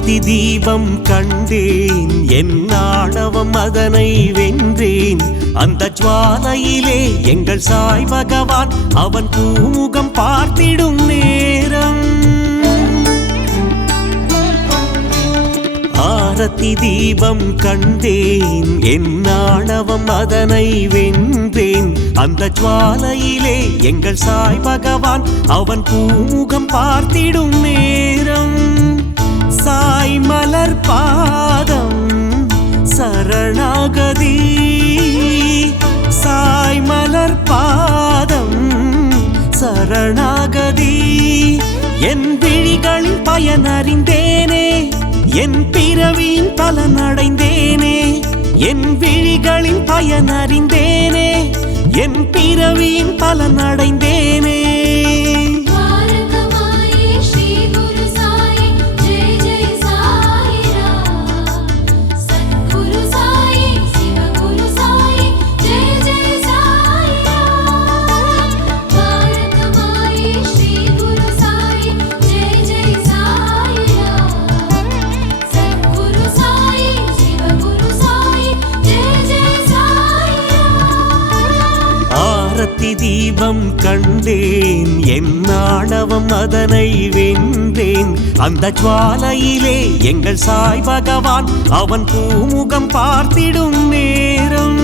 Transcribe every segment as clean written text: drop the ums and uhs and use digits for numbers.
ஆரத்தி தீபம் கண்டேன், என் ஆணவம் அதனை வென்றேன். அந்த ஜுவாலையிலே எங்கள் சாய் பகவான் அவன் பூமுகம் பார்த்திடும் நேரம். ஆரத்தி தீபம் கண்டேன், என் ஆணவம் அதனை வென்றேன். அந்த ஜுவாலையிலே எங்கள் சாய் பகவான் அவன் பூமுகம் பார்த்திடும் நேரம். சாய் மலர் பாதம் சரணாகதி, சாய் மலர் பாதம் சரணாகதி. என் விழிகளின் பயனறிந்தேனே, என் பிறவியின் பலனடைந்தேனே. என் விழிகளின் பயனறிந்தேனே, என் பிறவியின் பலனடைந்தேனே. ஆரத்தி தீபம் கண்டேன், என் ஆணவம் அதனை வென்றேன். அந்த ஜுவாலையிலே எங்கள் சாய் பகவான் அவன் பூமுகம் பார்த்திடும் நேரம்.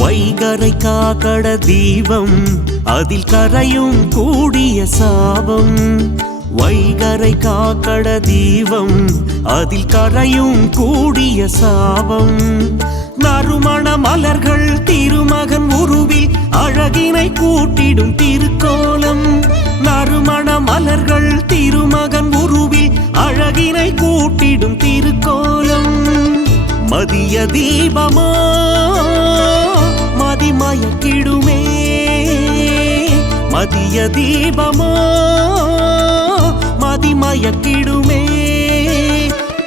வைகரை காக்கட தீபம் அதில் கரையும் கூடிய சாபம். வைகரை காக்கட தீபம் அதில் கரையும் கூடிய சாபம். நறுமண மலர்கள் திருமகன் உருவில் அழகினை கூட்டிடும் திருக்கோலம். நறுமண மலர்கள் திருமகன் உருவில் அழகினை கூட்டிடும் திருக்கோலம். மதிய தீபமோ மதிமயக்கிடுமே, மதிய தீபமோ மதிமயக்கிடுமே.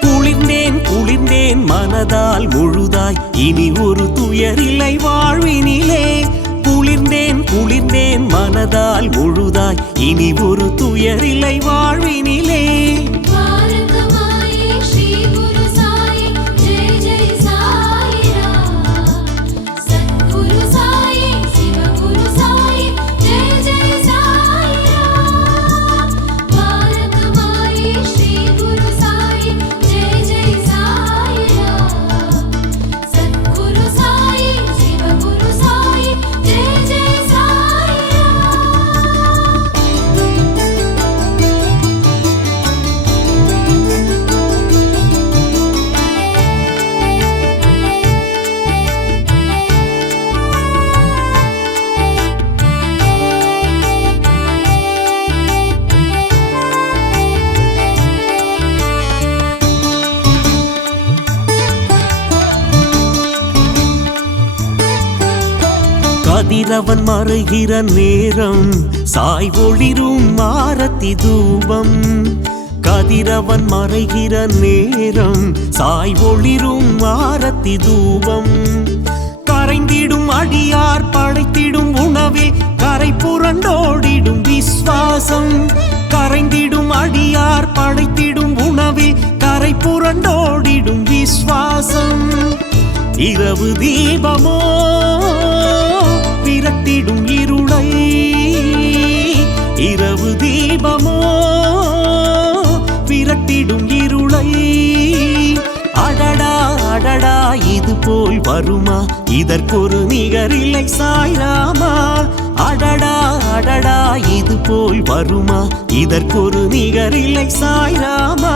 குளிர்ந்தேன் குளிர்ந்தேன் மனதால் முழுதாய், இனி ஒரு துயரில்லை வாழ்வினிலே. குளிர்ந்தேன் குளிர்ந்தேன் மனதால் முழுதாய், இனி ஒரு துயரில்லை வாழ்வினிலே. கதிரவன் மறைகிற நேரம் சாய் ஒளிரும் ஆரத்தி தூபம். கதிரவன் மறைகிற நேரம் சாய் ஒளிரும் ஆரத்தி தூபம். கரைந்திடும் அடியார் படைத்திடும் உணவில் கரை புரண்டோடிடும் விஸ்வாசம். கரைந்திடும் அடியார் படைத்திடும் உணவில் கரை புரண்டோடிடும் விஸ்வாசம். இரவு தீபமோ விரட்டிடும் இருளை, இரவு தீபமோ விரட்டிடும் இருளை. அடடா அடடா இது போல் வருமா, இதற்கொரு நிகரில்லை சாய்ராமா. அடடா அடடா இது போல் வருமா, இதற்கொரு நிகரில்லை சாய்ராமா.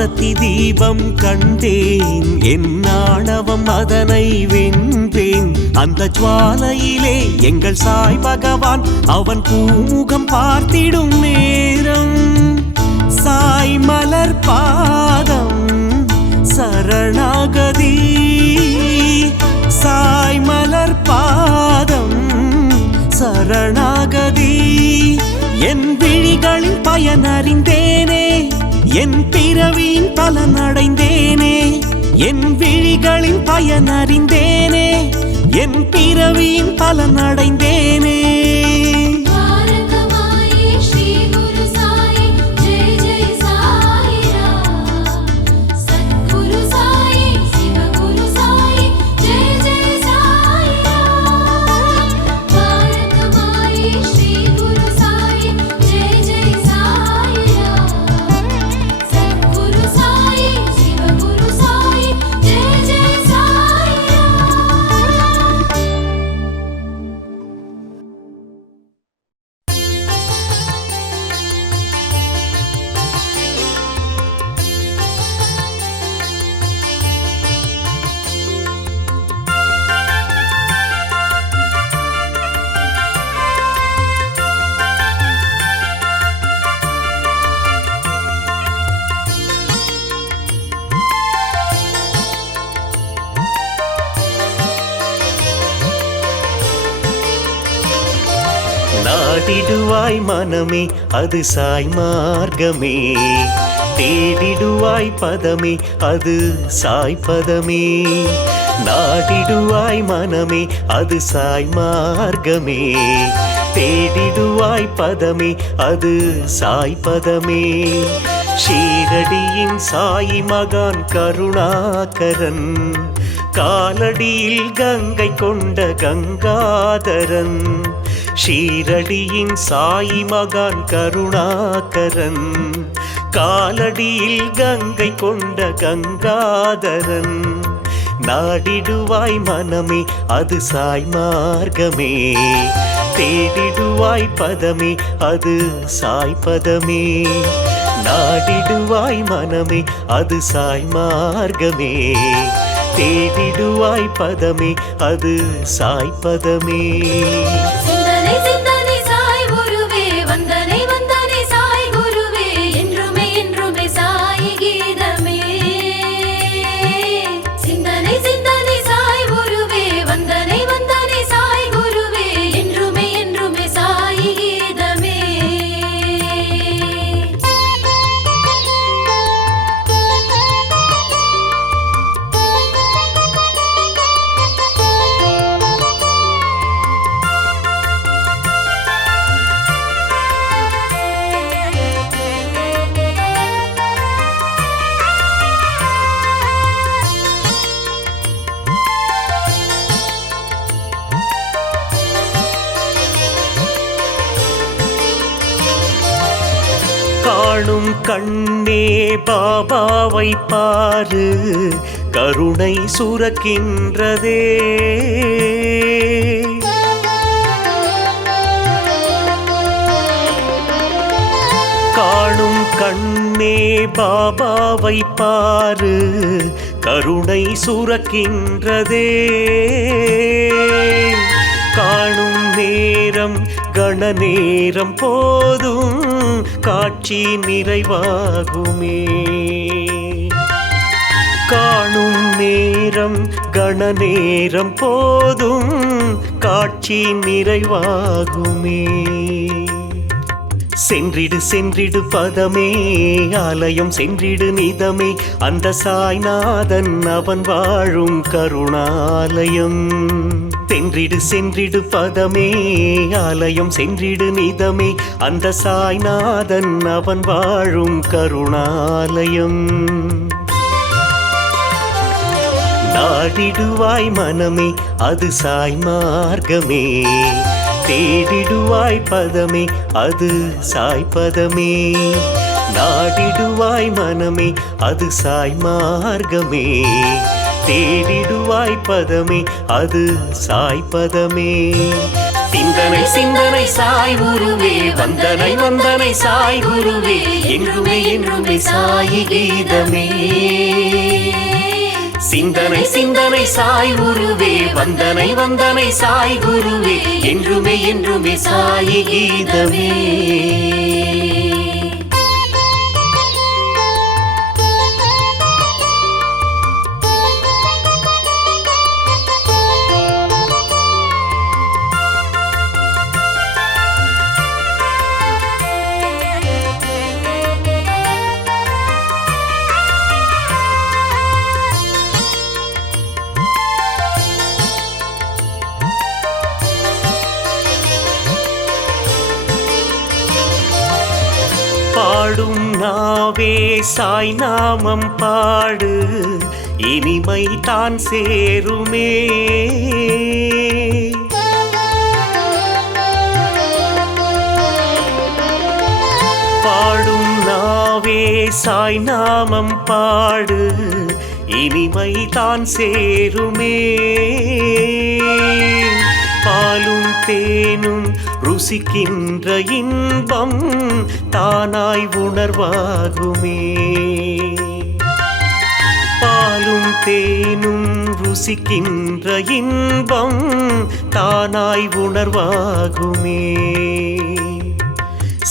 ஆரத்தி தீபம் கண்டேன், என் ஆணவம் அதனை வென்றேன். அந்த ஜுவாலையிலே எங்கள் சாய் பகவான் அவன் பூமுகம் பார்த்திடும் நேரம். சாய் மலர் பாதம் சரணாகதி, சாய் மலர் பாதம் சரணாகதி. என் விழிகளின் பயனறிந்தேனே, என் பிறவியின் பலனடைந்தேனே. என் விழிகளின் பயனறிந்தேனே, என் பிறவியின் பலனடைந்தேனே. நாடிடுவாய் மனமே அது சாய் மார்க்கமே, தேடிடுவாய் பதமே அது சாய் பதமே. நாடிடுவாய் மனமே அது சாய் மார்க்கமே, தேடிடுவாய் பதமே அது சாய் பதமே. ஷீரடியின் சாயி மகான் கருணாகரன், காலடியில் கங்கை கொண்ட கங்காதரன். ஷீரடியின் சாயி மகான் கருணாகரன், காலடியில் கங்கை கொண்ட கங்காதரன். நாடிடுவாய் மனமே அது சாய் மார்க்கமே, தேடிடுவாய் பதமே அது சாய் பதமே. நாடிடுவாய் மனமே அது சாய் மார்க்கமே, தேடிடுவாய் பதமே அது சாய் பதமே. காணும் கண்ணே பாபாவை பாரு, கருணை சுரக்கின்றதே. காணும் கண்ணே பாபாவை பாரு, கருணை சுரக்கின்றதே. காணும் நேரம் கண நேரம் போதும் காட்சி நிறைவாகுமே. காணும் நேரம் கண நேரம் போதும் காட்சி நிறைவாகுமே. சென்றிடு சென்றிடு பதமே, ஆலயம் சென்றிடு நிதமே, அந்த சாய்நாதன் அவன் வாழும் கருணாலயம். சென்றிடு சென்றிடு பதமே, ஆலயம் சென்றிடு நிதமே, அந்த சாய்நாதன் அவன் வாழும் கருணாலயம். நாடிடுவாய் மனமே அது சாய் மார்க்கமே, தேடிடுவாய் பதமே அது சாய் பதமே. நாடிடுவாய் மனமே அது சாய் மார்க்கமே, தேடிடுவாய் பதமே அது சாய் பதமே. சிந்தனை சிந்தனை சாய் குருவே வந்தனை வந்தனை சாய் குருவே என்றுமே என்றுமே சாயி கீதமே சிந்தனை சிந்தனை சாய் குருவே வந்தனை வந்தனை சாய் குருவே என்றுமே என்றுமே சாயி கீதமே பாடும் நாவே சாய் நாமம் பாடு இனிமை தான் சேருமே பாடும் நாவே சாய் நாமம் பாடு இனிமை தான் சேருமே பாலும் தேனும் ருசிக்கின்ற இன்பம் தானாய் உணர்வாகுமே பாலும் தேனும் ருசிக்கின்ற இன்பம் தானாய் உணர்வாகுமே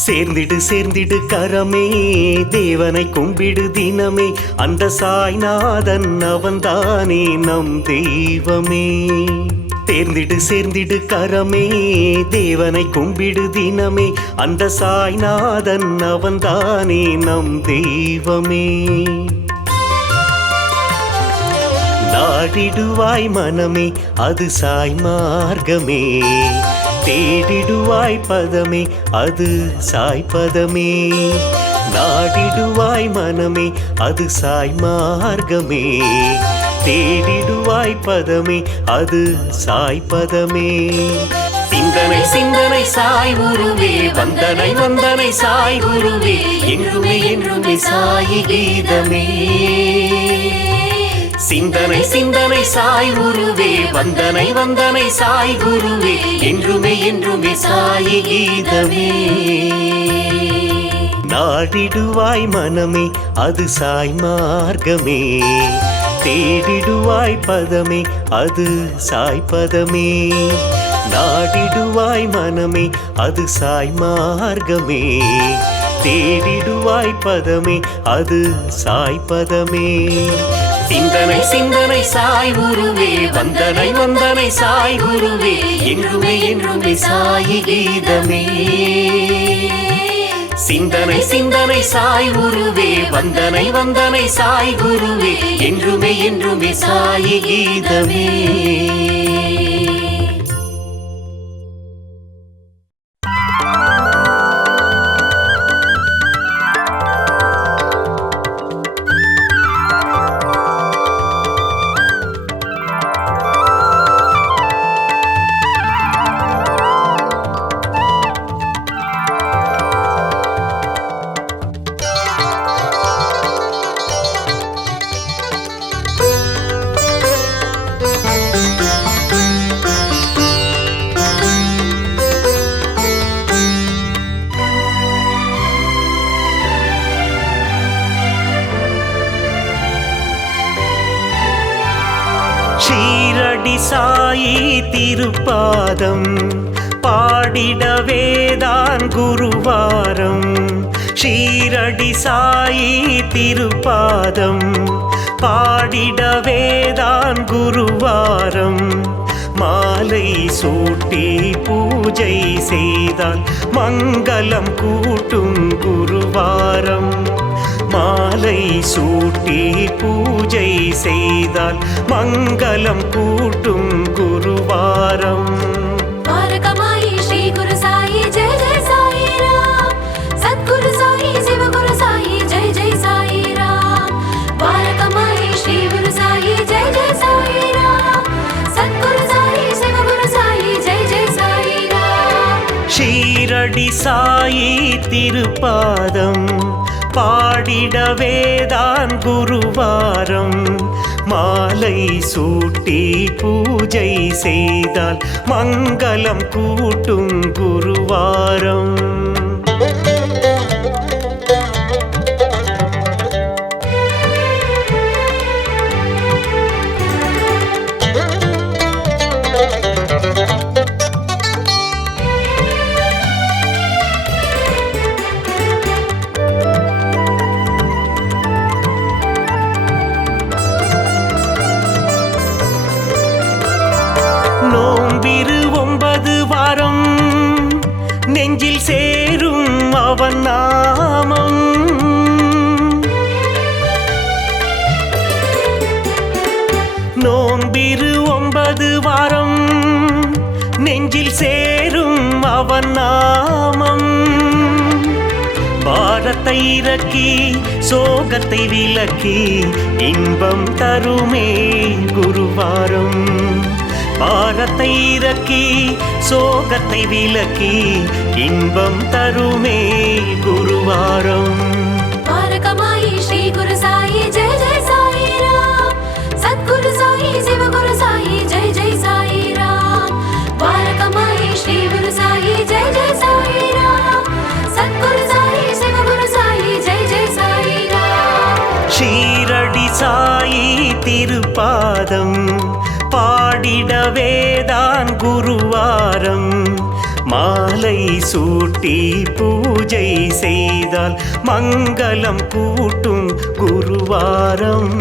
சேர்ந்திடு சேர்ந்திடு கரமே தேவனை கும்பிடு தினமே அந்த சாய்நாதன் அவன்தானே நம் தெய்வமே சேர்ந்திடு சேர்ந்திடு கரமே தேவனை கும்பிடு தினமே அந்த சாய்நாதன் அவன்தானே நம் தெய்வமே நாடிடுவாய் மனமே அது சாய் மார்க்கமே தேடிடுவாய் பதமே அது சாய் பதமே நாடிடுவாய் மனமே அது சாய் மார்க்கமே தேடிடுவாய் பதமே அது சாய் பதமே சிந்தனை சிந்தனை சாய் குருவே வந்தனை வந்தனை சாய் குருவே என்றுமே என்றுமே சாயி கீதமே சிந்தனை சிந்தனை சாய் குருவே வந்தனை வந்தனை சாய் குருவே என்றுமே என்றுமே சாயி கீதமே நாடிடுவாய் மனமே அது சாய் மார்க்கமே தேடிடுவாய் பதமே அது சாய் பதமே நாடிடுவாய் மனமே அது சாய் மார்க்கமே தேடிடுவாய் பதமே அது சாய் பதமே சிந்தனை சிந்தனை சாய் குருவே வந்தனை வந்தனை சாய் குருவே என்றுமே என்றுமே சாயி கீதமே சிந்தனை சிந்தனை சாய் குருவே வந்தனை வந்தனை சாய் குருவே என்றுமே என்றுமே சாயி கீதமே ஷீரடி சாயி திருப்பாதம் பாடிடவேதான் குருவாரம் ஷீரடி சாயி திருப்பாதம் பாடிடவேதான் குருவாரம் மாலை சூட்டி பூஜை செய்தால் மங்களம் கூட்டும் குருவாரம் மாலை சூட்டி பூஜை செய்தால் மங்களம் கூட்டும் குருவாரம் மாரகமாயி ஸ்ரீ குரு சாயி ஜெய ஜெய சாயி ராம் சத்குரு சாயி சிவகுரு சாயி ஜெய ஜெய சாயி ராம் மாரகமாயி ஸ்ரீ குரு சாயி ஜெய ஜெய சாயி ராம் சத்குரு சாயி சிவகுரு சாயி ஜெய ஜெய சாயி ராம் ஷீரடி சாயி திருப்பாதம் பாடிடவேதான் குருவாரம் மாலை சூட்டி பூஜை செய்தால் மங்களம் கூட்டும் குருவாரம். நோம்பிரு 9 வாரம் நெஞ்சில் சேரும் அவன் நாமம். நோம்பிரு 9 வாரம் நெஞ்சில் சேரும் அவன் நாமம். பாரத்தை இறக்கி சோகத்தை விலக்கி இன்பம் தருமே குருவாரம். பாரத்தை இறக்கி சோகத்தை விலக்கி இன்பம் தருமே குருவாரம். द्वारकमायी श्री गुरु साई जय जय साई राम. सद्गुरु साई शिव गुरु साई जय जय साई राम. द्वारकमायी श्री गुरु साई जय जय साई राम. सद्गुरु साई शिव गुरु साई जय जय साई राम. ஷீரடி சாயி திருப்பாதம் பாடிடவேதான் குருவாரம். மாலை சூட்டி பூஜை செய்தால் மங்களம் கூட்டும் குருவாரம்.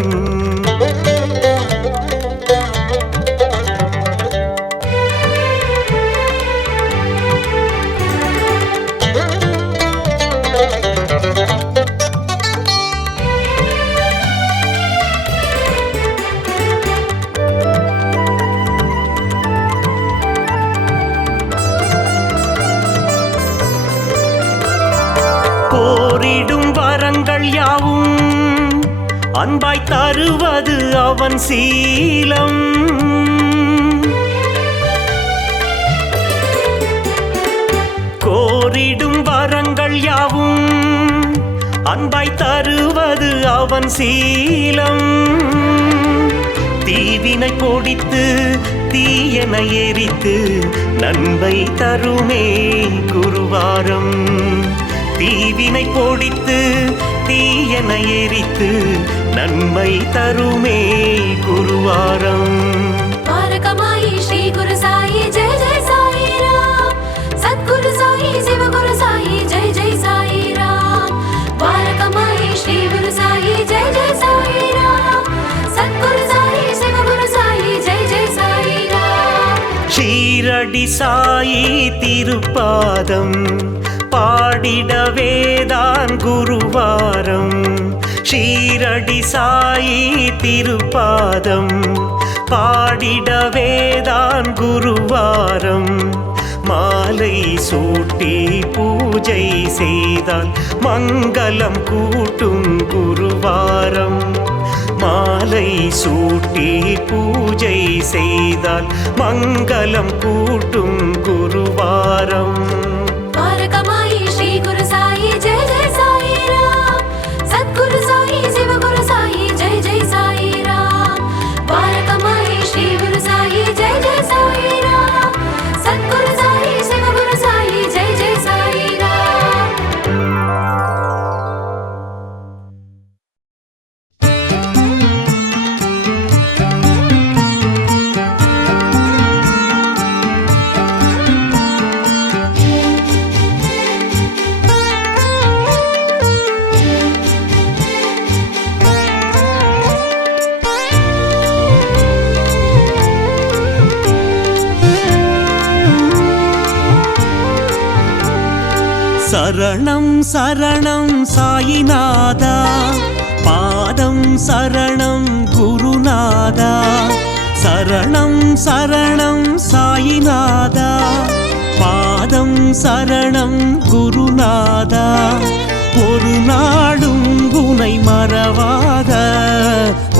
கோரிடும் வரங்கள் யாவும் அன்பாய் தருவது அவன் சீலம். கோரிடும் வரங்கள் யாவும் அன்பாய் தருவது அவன் சீலம். தீவினை பொடித்து தீயன எரித்து நன்மை தருமே குருவாரம். தீவினை பொடித்து தீயன எரித்து நன்மை தருமே குருவாரம். द्वारकमायी श्री गुरु साई जय जय साई राम. सद्गुरु साई शिव गुरु साई जय जय साई राम. द्वारकमायी श्री गुरु साई जय जय साई राम. सद्गुरु साई शिव गुरु साई जय जय साई राम. ஷீரடி சாயி திருப்பாதம் பாடிடவேதான் குருவாரம். ஷீரடி சாயி திருப்பாதம் பாடிடவேதான் குருவாரம். மாலை சூட்டி பூஜை செய்தால் மங்களம் கூட்டும் குருவாரம். மாலை சூட்டி பூஜை செய்தால் மங்களம் கூட்டும் குருவாரம். द्वारकमायी श्री गुरु साई जय जय साई राम. सद्गुरु साई शिव गुरु साई जय जय साई राम. द्वारकमायी श्री गुरु साई जय जय साई राम. सद्गुरु साई शिव गुरु साई जय जय साई राम. சரணம் சரணம் சாயிநாதா, பாதம் சரணம் குருநாதா. சரணம் சரணம் சாயிநாதா, பாதம் சரணம் குருநாதா. ஒரு நாடும் உனை மறவாத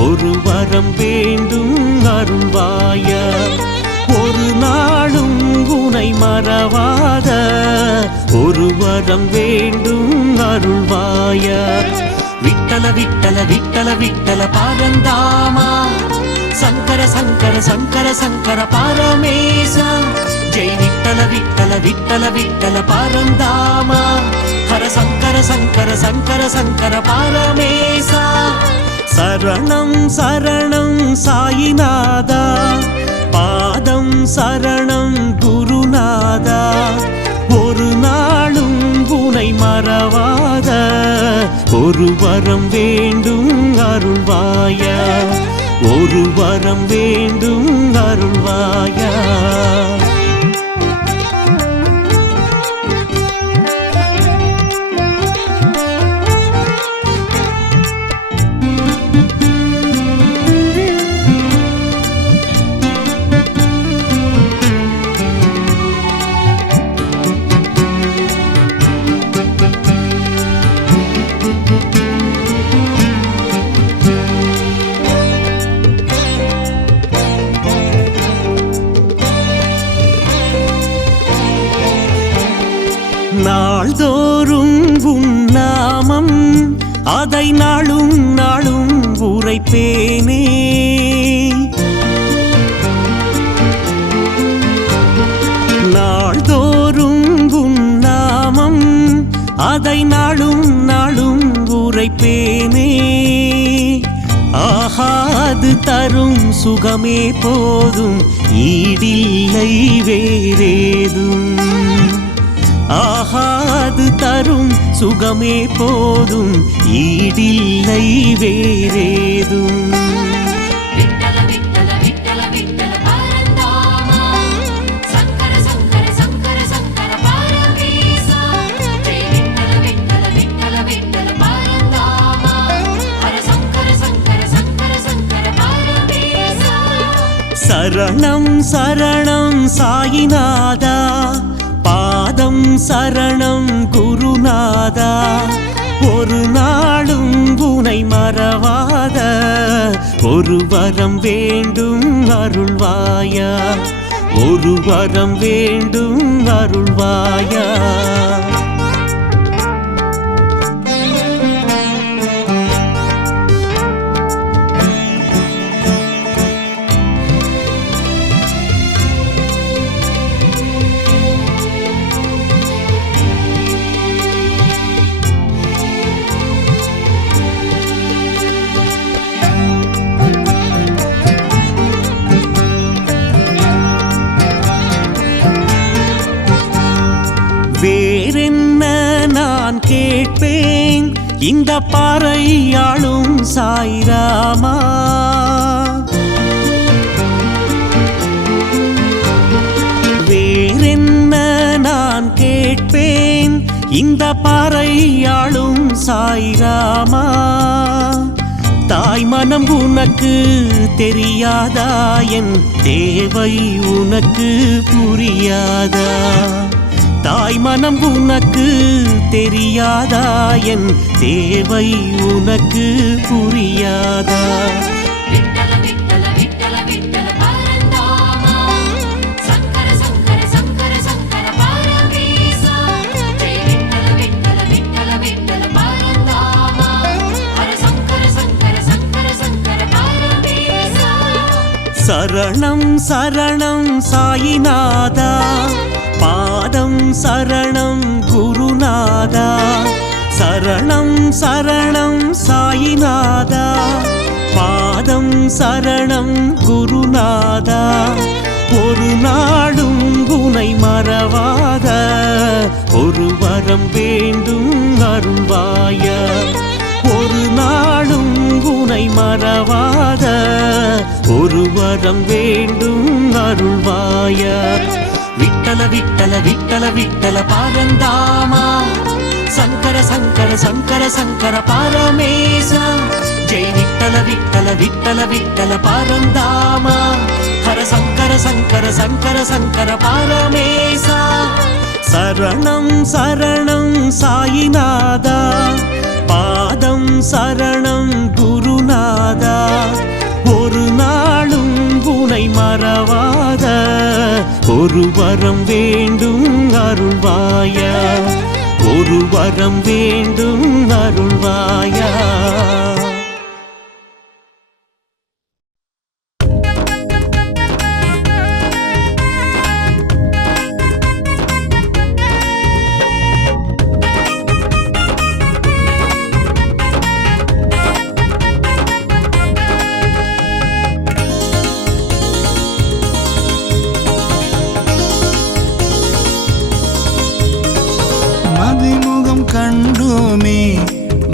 ஒரு வரம் வேண்டும் அருள்வாய. ஒரு நாளும் உனை மறவாத ஒரு வரம் வேண்டும் அருள்வாய. விட்டல விட்டல விட்டல விட்டல பரந்தாமா சங்கர சங்கர சங்கர சங்கர பரமேசா ஜெய் விட்டல விட்டல விட்டல விட்டல பரந்தாமா ஹர சங்கர சங்கர சங்கர சங்கர பரமேசா சரணம் சரணம் சாயிநாதா பாதம் சரணம் குருநாதா ஒரு நாளும் உனை மறவாத ஒரு வரம் வேண்டும் அருள்வாயா ஒரு வரம் வேண்டும் அருள்வாயா நாள்தோறும் உன் நாமம் அதை நாளும் நாளும் உரைப்பேனே நாள்தோறும் உன் நாமம் அதை நாளும் நாளும் உரைப்பேனே ஆஹா அது தரும் சுகமே போதும் ஈடில்லை வேறேதும் ஆஹா அது தரும் சுகமே போதும் ஈடில்லை வேறேதும் விட்டல விட்டல விட்டல விட்டல பரந்தாமா சங்கர சங்கர சங்கர சங்கர பரமேசா ஜெய் விட்டல விட்டல விட்டல விட்டல பரந்தாமா ஹர சங்கர சங்கர சங்கர சங்கர பரமேசா சரணம் சரணம் சாயிநாதா பாதம் சரணம் குருநாதா ஒரு நாளும் உனை மறவாத ஒரு வரம் வேண்டும் அருள்வாயா ஒரு வரம் வேண்டும் அருள்வாயா வேறென்ன நான் கேட்பேன் இந்த பாறையாளும் சாய்ராமா வேறென்ன நான் கேட்பேன் இந்த பாறையாளும் சாய்ராமா தாய் மனம் உனக்கு தெரியாதா என் தேவை உனக்கு புரியாதா தாய் மனம் உனக்கு தெரியாதா என் தேவை உனக்கு புரியாதா விட்டல விட்டல விட்டல விட்டல பரந்தாமா சங்கர சங்கர சங்கர சங்கர பரமேசா ஜெய் விட்டல விட்டல விட்டல விட்டல பரந்தாமா ஹர சங்கர சங்கர சங்கர சங்கர பரமேசா சரணம் சரணம் சாயிநாதா பாதம் சரணம் குருநாதா சரணம் சரணம் சாயிநாதா பாதம் சரணம் குருநாதா ஒரு நாளும் உனை மறவாத ஒரு வரம் வேண்டும் அருள்வாயா ஒரு நாளும் உனை மறவாத ஒரு வரம் வேண்டும் அருள்வாயா விட்டல விட்டல விட்டல விட்டல பரந்தாமா சங்கர சங்கர சங்கர சங்கர பரமேசா ஜெய் விட்டல விட்டல விட்டல விட்டல பரந்தாமா ஹர சங்கர சங்கர சங்கர சங்கர பரமேசா சரணம் சரணம் சாயிநாதா பாதம் சரணம் குருநாதா ஒரு நாளும் உனை மறவாத ஒரு வரம் வேண்டும் அருள்வாயா ஒரு வரம் வேண்டும் அருள்வாயா. மதிமுகம் கண்டோமே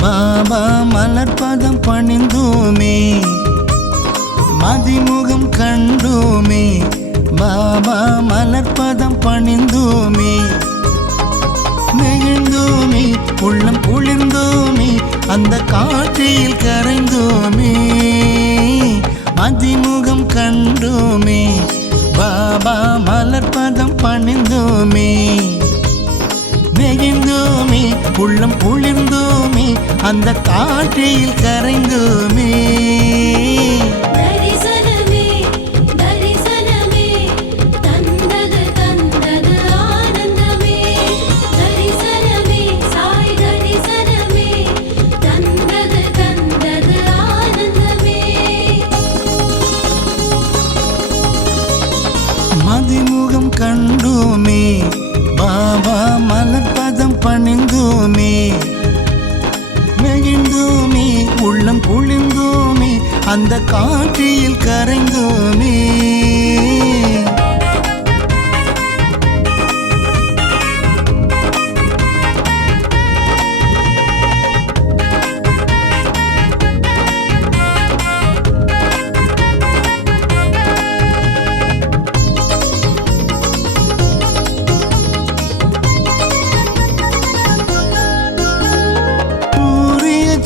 பாபா மலர்பதம் பணிந்தோமே. மதிமுகம் கண்டோமே பாபா மலர்பதம் பணிந்தோமே. நெகிழ்ந்தோமே உள்ளம் குளிர்ந்தோமே அந்த காற்றில் கரைந்தோமே. மதிமுகம் கண்டோமே பாபா மலர்பதம் பணிந்தோமே. நெகிழ்ந்தோமே உள்ளம் குளிர்ந்தோமே அந்த காற்றில் கரைந்தோமே. தரிசனமே தரிசனமே தந்தது தந்தது ஆனந்தமே. தரிசனமே சாய் தரிசனமே தந்தது தந்தது ஆனந்தமே. மதிமுகம் கண்டோமே பாபா மலர்பதம் பணிந்தோமே. நெகிழ்ந்தோமே உள்ளம் குளிர்ந்தோமே அந்த காற்றில் கரைந்தோமே.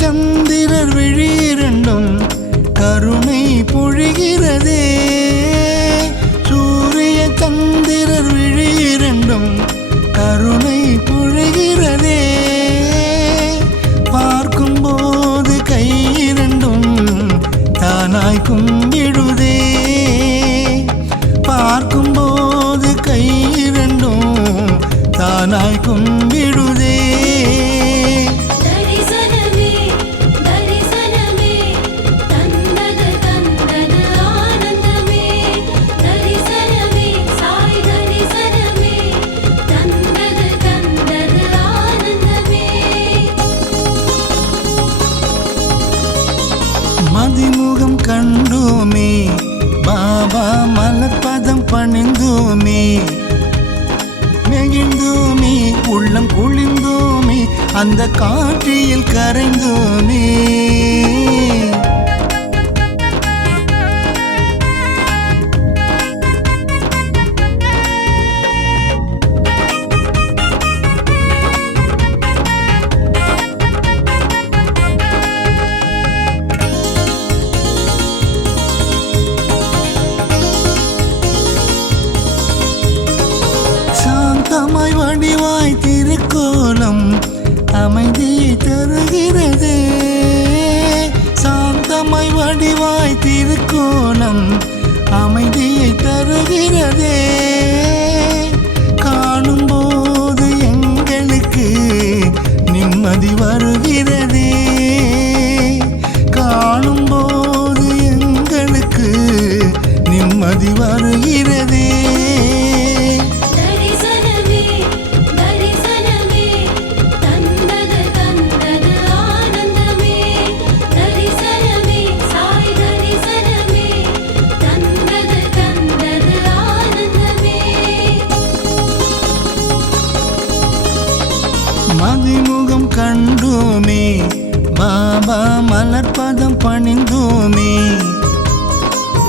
சந்திரர் விழிரண்டும் கருணை பொழிகிறதே. சூரிய சந்திரர் விழிரண்டும் கருணை பொழிகிறதே. பார்க்கும்போது கையிரண்டும் தானாய் கும்பிடுதே. பார்க்கும்போது கையிரண்டும் தானாய் கும்பிடுதே. மதிமுகம் கண்டோமே பாபா மலர்பதம் பணிந்தோமே. நெகிழ்ந்தோமே உள்ளம் குளிர்ந்தோமே அந்த காற்றில் கரைந்தோமே. சாந்தமாய் வடிவாய் திருக்கோலம் அமைதியை தருகிறதே. சாந்தமாய் வடிவாய் திருக்கோலம் அமைதியை தருகிறதே. காணும்போது எங்களுக்கு நிம்மதி வருகிறதே. காணும்போது எங்களுக்கு நிம்மதி வருகிறதே. மதிமுகம் கண்டோமே பாபா மலர்பதம் பணிந்தோமே.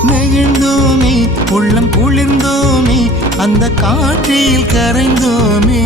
நெகிழ்ந்தோமே உள்ளம் குளிர்ந்தோமே அந்த காற்றில் கரைந்தோமே.